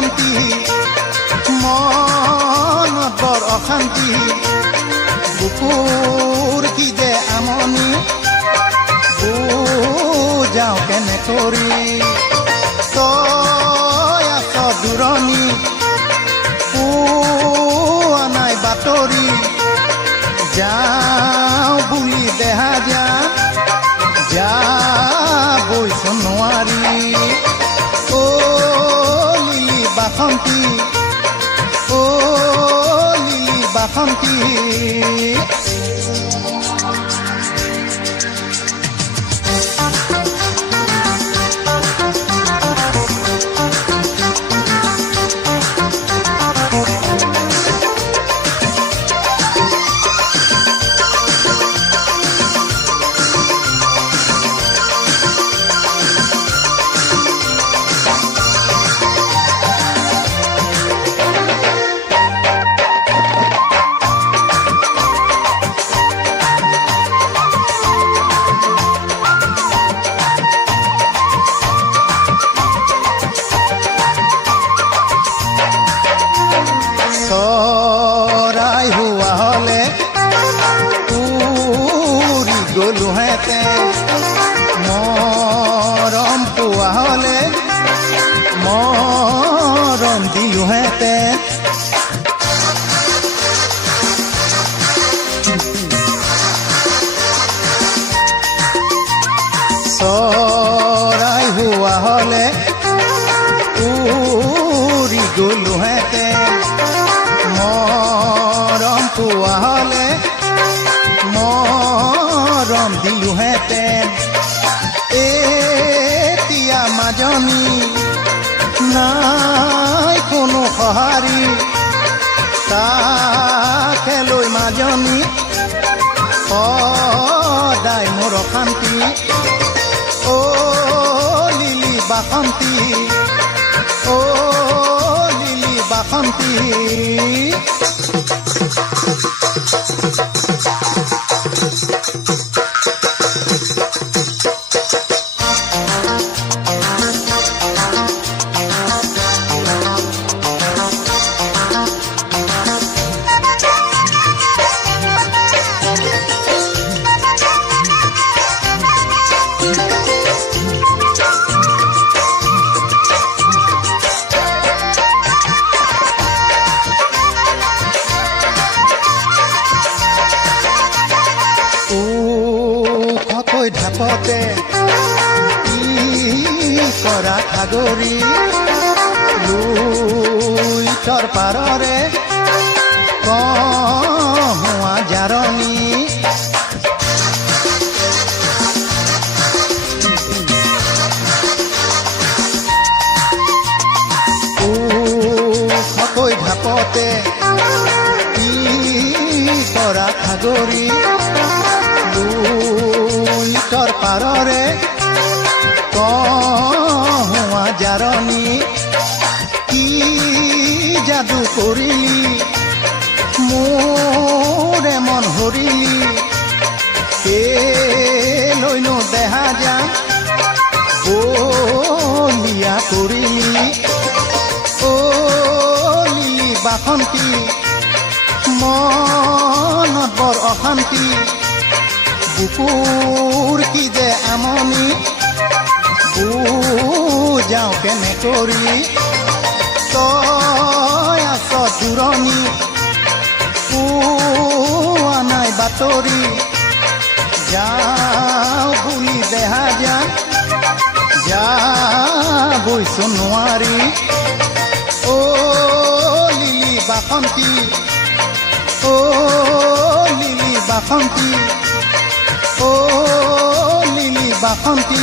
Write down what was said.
বাসন্তী মনত বৰ অশান্তি বুকুৰ কি যে আমনি বুজাও কেনে কৰি তই আছ দূৰণি পোৱা নাই বাতৰি যাওঁ বুলি দেহা যাবইছ নোৱাৰি অ লিলি বাসন্তী অ লিলি বাসন্তী চৰাই হোৱা হলে উৰি গলোহেঁতেন মৰম পোৱা হলে মৰম দিলোহেঁতেন চৰাই হোৱা হলে উৰি গলোহেঁতেন মৰম পোৱা হলে মৰম দিলোহেঁতেন এতিয়া মাজনী নাই কোনো সঁহাৰি তাকে লৈ মাজনী সদায় মোৰ অশান্তি অ লিলি বাসন্তী অ লিলি বাসন্তী ঢাপতে কৰা সাগৰী লুইতৰ পাৰৰে কহোৱা জাৰণি উখকৈ ঢাপতে কৰা সাগৰী লুইতৰ পাৰৰে কহোৱা জাৰণি কি যাদু কৰিলি মোৰে মন হৰিলি লৈনো দেহা যাম বলিয়া কৰিলি অ লিলি বাসন্তী মনত বৰ অশান্তি বুকুৰ কি যে আমনি বুজাও কেনে কৰি তই আছ দূৰণি পোৱা নাই বাতৰি যাওঁ বুলি দেহা যাবইছ নোৱাৰি অ লিলি বাসন্তী অ লিলি বাসন্তী অ লিলি বাসন্তী